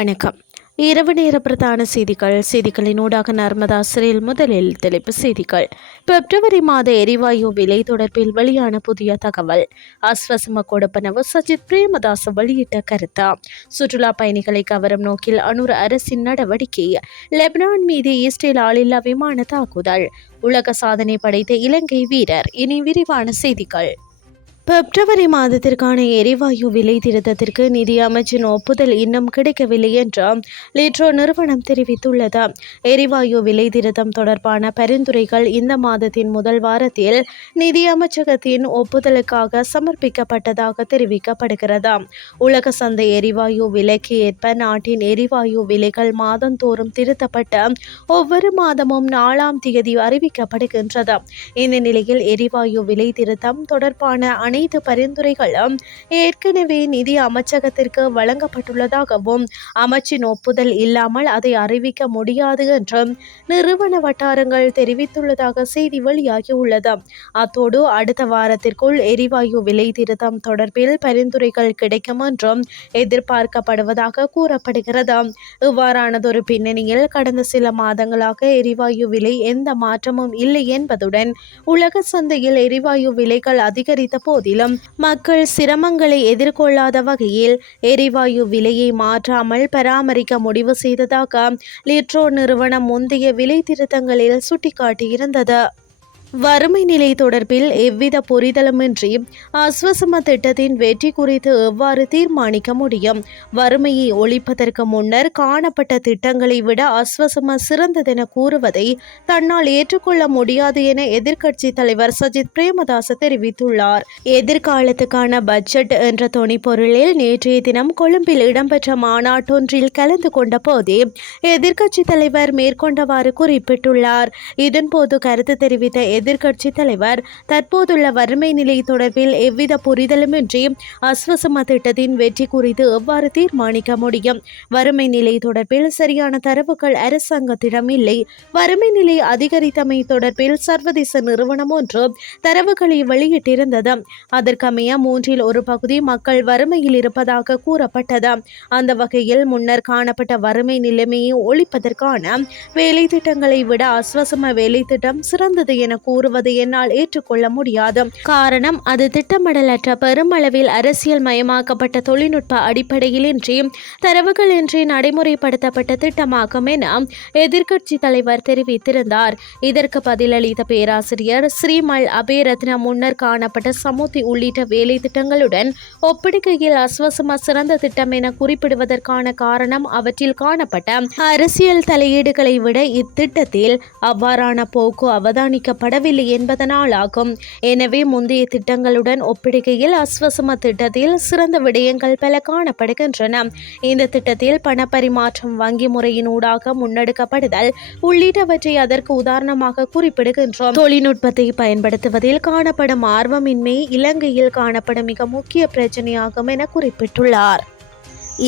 வணக்கம். இரவு நேர பிரதான செய்திகள். செய்திகளின் ஊடாக நர்மதா சிறையில் முதலில் தலைப்பு செய்திகள். பிப்ரவரி மாத எரிவாயு விலை தொடர்பில் வெளியான புதிய தகவல். அஸ்வசம கொடுப்பனவு சஜித் பிரேமதாச வெளியிட்ட கருத்தா. சுற்றுலா பயணிகளை கவரும் நோக்கில் அனுர் அரசின் நடவடிக்கை. லெபனான் மீது இஸ்ரேல் ஆளில்லா விமான தாக்குதல். உலக சாதனை படைத்த இலங்கை வீரர். இனி விரிவான செய்திகள். பிப்ரவரி மாதத்திற்கான எரிவாயு விலை திருத்தத்திற்கு நிதியமைச்சின் ஒப்புதல் இன்னும் கிடைக்கவில்லை என்று லிட்ரோ நிறுவனம் தெரிவித்துள்ளது. எரிவாயு விலை திருத்தம் தொடர்பான பரிந்துரைகள் இந்த மாதத்தின் முதல் வாரத்தில் நிதியமைச்சகத்தின் ஒப்புதலுக்காக சமர்ப்பிக்கப்பட்டதாக தெரிவிக்கப்படுகிறது. உலக சந்தை எரிவாயு விலைக்கு ஏற்ப நாட்டின் எரிவாயு விலைகள் மாதந்தோறும் திருத்தப்பட்டு ஒவ்வொரு மாதமும் நாலாம் தேதி அறிவிக்கப்படுகின்றது. இந்த நிலையில் எரிவாயு விலை திருத்தம் தொடர்பான அனைத்து பரிந்துரைகளும் ஏற்கனவே நிதி அமைச்சகத்திற்கு வழங்கப்பட்டுள்ளதாகவும் அமைச்சின் ஒப்புதல் இல்லாமல் அதை அறிவிக்க முடியாது என்றும் நிறுவன வட்டாரங்கள் தெரிவித்துள்ளதாக செய்தி வெளியாகியுள்ளது. அத்தோடு அடுத்த வாரத்திற்குள் எரிவாயு விலை திருத்தம் தொடர்பில் பரிந்துரைகள் கிடைக்கும் என்றும் எதிர்பார்க்கப்படுவதாக கூறப்படுகிறது. இவ்வாறானதொரு பின்னணியில் கடந்த சில மாதங்களாக எரிவாயு விலை எந்த மாற்றமும் இல்லை என்பதுடன் உலக சந்தையில் எரிவாயு விலைகள் அதிகரித்த போது போதிலும் மக்கள் சிரமங்களை எதிர்கொள்ளாத வகையில் எரிவாயு விலையை மாற்றாமல் பராமரிக்க முடிவு செய்ததாக லிட்ரோ நிறுவனம் முந்தைய விலை திருத்தங்களில் சுட்டிக்காட்டியிருந்தது. வறுமை நிலை தொடர்பில் எவ்வித புரிதலுமின்றி அஸ்வசம திட்டத்தின் வெற்றி குறித்து எவ்வாறு தீர்மானிக்க முடியும்? வறுமையை ஒழிப்பதற்கு முன்னர் காணப்பட்ட திட்டங்களை விட அஸ்வசம சிறந்ததென கூறுவதை தன்னால் ஏற்றுக்கொள்ள முடியாது என எதிர்க்கட்சி தலைவர் சஜித் பிரேமதாச தெரிவித்துள்ளார். எதிர்காலத்துக்கான பட்ஜெட் என்ற துணிப்பொருளில் நேற்றைய தினம் கொழும்பில் இடம்பெற்ற மாநாட்டொன்றில் கலந்து கொண்ட போதே எதிர்க்கட்சி தலைவர் மேற்கொண்டவாறு குறிப்பிட்டுள்ளார். இதன்போது கருத்து தெரிவித்த எதிர்க்கட்சி தலைவர். தற்போதுள்ள வறுமை நிலை தொடர்பில் எவ்வித புரிதலுமின்றி அஸ்வசம திட்டத்தின் வெற்றி குறித்து எவ்வாறு தீர்மானிக்க முடியும்? வறுமை நிலை தொடர்பில் சரியான தரவுகள் அரசாங்கத்திடம் இல்லை. வறுமை நிலை அதிகரித்தமை தொடர்பில் சர்வதேச நிறுவனம் ஒன்று தரவுகளை வெளியிட்டிருந்தது. அதற்கமைய மூன்றில் ஒரு பகுதி மக்கள் வறுமையில் இருப்பதாக கூறப்பட்டது. அந்த வகையில் முன்னர் காணப்பட்ட வறுமை நிலைமையை ஒழிப்பதற்கான வேலை திட்டங்களை விட அஸ்வசம வேலை திட்டம் சிறந்தது என கூறுவது என்னால் ஏற்றுக்கொள்ள முடியாது. காரணம் அது திட்டமிடலற்ற பெருமளவில் அரசியல் மயமாக்கப்பட்ட தொழில்நுட்ப அடிப்படையிலின்றி தரவுகளின்றி நடைமுறைப்படுத்தப்பட்ட திட்டமாகும் என எதிர்க்கட்சி தலைவர் தெரிவித்திருந்தார். இதற்கு பதிலளித்த பேராசிரியர் ஸ்ரீமல் அபேரத்ன முன்னர் காணப்பட்ட சமுத்தி உள்ளிட்ட வேலை திட்டங்களுடன் ஒப்பிடுகையில் அஸ்வசம சிறந்த திட்டம் என குறிப்பிடுவதற்கான காரணம் அவற்றில் காணப்பட்ட அரசியல் தலையீடுகளை விட இத்திட்டத்தில் அவ்வாறான போக்கு அவதானிக்கப்பட வரவில்லை என்பதனால் ஆகும். எனவே முந்தைய திட்டங்களுடன் ஒப்பிடுகையில் அஸ்வசம திட்டத்தில் சிறந்த விடயங்கள் பல காணப்படுகின்றன. இந்த திட்டத்தில் பணப்பரிமாற்றம் வங்கி முறையின் ஊடாக முன்னெடுக்கப்படுதல் உள்ளிட்டவற்றை அதற்கு உதாரணமாக குறிப்பிடுகின்றோம். தொழில்நுட்பத்தை பயன்படுத்துவதில் காணப்படும் ஆர்வமின்மை இலங்கையில் காணப்படும் மிக முக்கிய பிரச்சனையாகும் என குறிப்பிட்டுள்ளார்.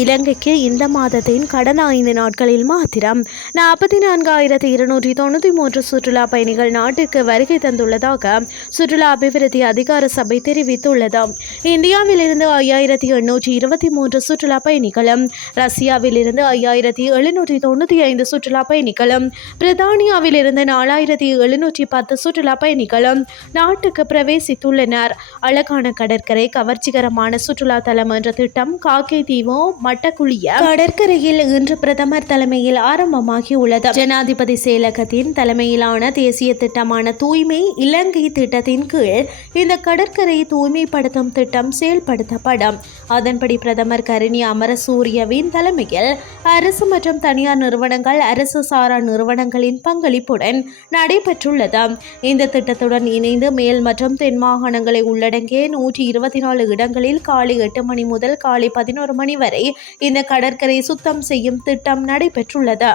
இலங்கைக்கு இந்த மாதத்தின் கடந்த ஐந்து நாட்களில் மாத்திரம் நாற்பத்தி நான்காயிரத்தி இருநூற்றி தொண்ணூற்றி மூன்று சுற்றுலா பயணிகள் நாட்டுக்கு வருகை தந்துள்ளதாக சுற்றுலா அபிவிருத்தி அதிகார சபை தெரிவித்துள்ளது. இந்தியாவிலிருந்து ஐயாயிரத்தி எண்ணூற்றி இருபத்தி மூன்று சுற்றுலா பயணிகளும் ரஷ்யாவிலிருந்து ஐயாயிரத்தி எழுநூற்றி தொண்ணூற்றி ஐந்து சுற்றுலா பயணிகளும் பிரித்தானியாவிலிருந்து நாலாயிரத்தி எழுநூற்றி பத்து சுற்றுலா பயணிகளும் நாட்டுக்கு பிரவேசித்துள்ளனர். அழகான கடற்கரை கவர்ச்சிகரமான சுற்றுலா தலம் என்ற திட்டம் காக்கை தீவு மட்டக்குழிய கடற்கரையில் இன்று பிரதமர் தலைமையில் ஆரம்பமாகி உள்ளது ஜனாதிபதி செயலகத்தின் தலைமையிலான தேசிய திட்டமான தூய்மை இலங்கை திட்டத்தின் கீழ் இந்த கடற்கரையை தூய்மைப்படுத்தும் திட்டம் செயல்படுத்தப்படும். அதன்படி பிரதமர் கருணி அமரசூரியவின் தலைமையில் அரசு மற்றும் தனியார் நிறுவனங்கள் அரசு சாரா நிறுவனங்களின் பங்களிப்புடன் நடைபெற்றுள்ளது. இந்த திட்டத்துடன் இணைந்து மேல் மற்றும் தென் மாகாணங்களை உள்ளடங்கிய நூற்றி இருபத்தி நாலு இடங்களில் காலை எட்டு மணி முதல் காலை பதினோரு மணி வரை இந்த கடற்கரை சுத்தம் செய்யும் திட்டம் நடைபெற்றுள்ளது.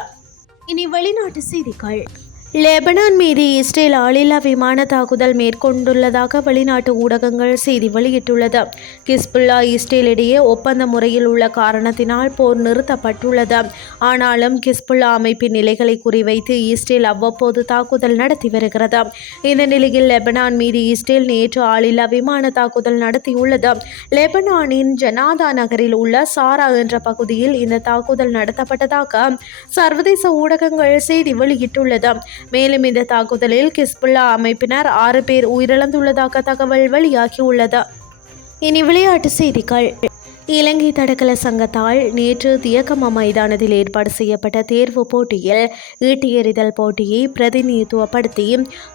இனி வெளிநாட்டு செய்திகள். லெபனான் மீது இஸ்ரேல் ஆளில்லா விமான தாக்குதல் மேற்கொண்டுள்ளதாக வெளிநாட்டு ஊடகங்கள் செய்தி வெளியிட்டுள்ளது. கிஸ்புல்லா இஸ்ரேலிடையே ஒப்பந்த முறையில் உள்ள காரணத்தினால் போர் நிறுத்தப்பட்டுள்ளது. ஆனாலும் கிஸ்புல்லா அமைப்பின் நிலைகளை குறிவைத்து இஸ்ரேல் அவ்வப்போது தாக்குதல் நடத்தி வருகிறது. இந்த நிலையில் லெபனான் மீது இஸ்ரேல் நேற்று ஆளில்லா விமான தாக்குதல் நடத்தியுள்ளது. லெபனானின் ஜனாதா நகரில் உள்ள சாரா என்ற பகுதியில் இந்த தாக்குதல் நடத்தப்பட்டதாக சர்வதேச ஊடகங்கள் செய்தி வெளியிட்டுள்ளது. மேலும் இந்த தாக்குதலில் கிஸ்புல்லா அமைப்பினர் ஆறு பேர் உயிரிழந்துள்ளதாக தகவல் வெளியாகியுள்ளது. இனி விளையாட்டு செய்திகள். இலங்கை தடகள சங்கத்தால் நேற்று தியக்கம மைதானத்தில் ஏற்பாடு செய்யப்பட்ட தேர்வு போட்டியில் ஈட்டி எறிதல் போட்டியை பிரதிநிதித்துவப்படுத்தி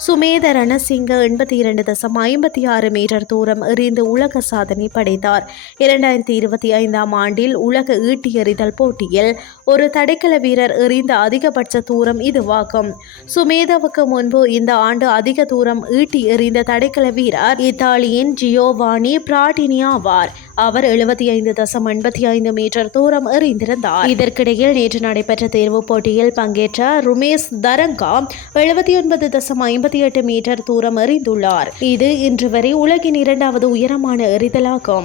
சுமேத ரணசிங்க எண்பத்தி இரண்டு தசம் ஐம்பத்தி ஆறு மீட்டர் தூரம் எறிந்து உலக சாதனை படைத்தார். இரண்டாயிரத்தி இருபத்தி ஐந்தாம் ஆண்டில் உலக ஈட்டி எறிதல் போட்டியில் ஒரு தடைக்கல வீரர் எறிந்த அதிகபட்ச தூரம் இதுவாகும். சுமேதாவுக்கு முன்பு இந்த ஆண்டு அதிக தூரம் ஈட்டி எறிந்த தடைக்கல வீரர் இத்தாலியின் ஜியோவானி பிராட்டினியா ஆவார். அவர் எழுபத்தி ஐந்து தசம் எண்பத்தி ஐந்து மீட்டர் தூரம் எறிந்திருந்தார். இதற்கிடையில் நேற்று நடைபெற்ற தேர்வுப் போட்டியில் பங்கேற்ற ருமேஷ் தரங்கா எழுபத்தி ஒன்பது தசம் ஐம்பத்தி எட்டு மீட்டர் தூரம் எறிந்துள்ளார். இது இன்று வரை உலகின் இரண்டாவது உயரமான எறிதலாகும்.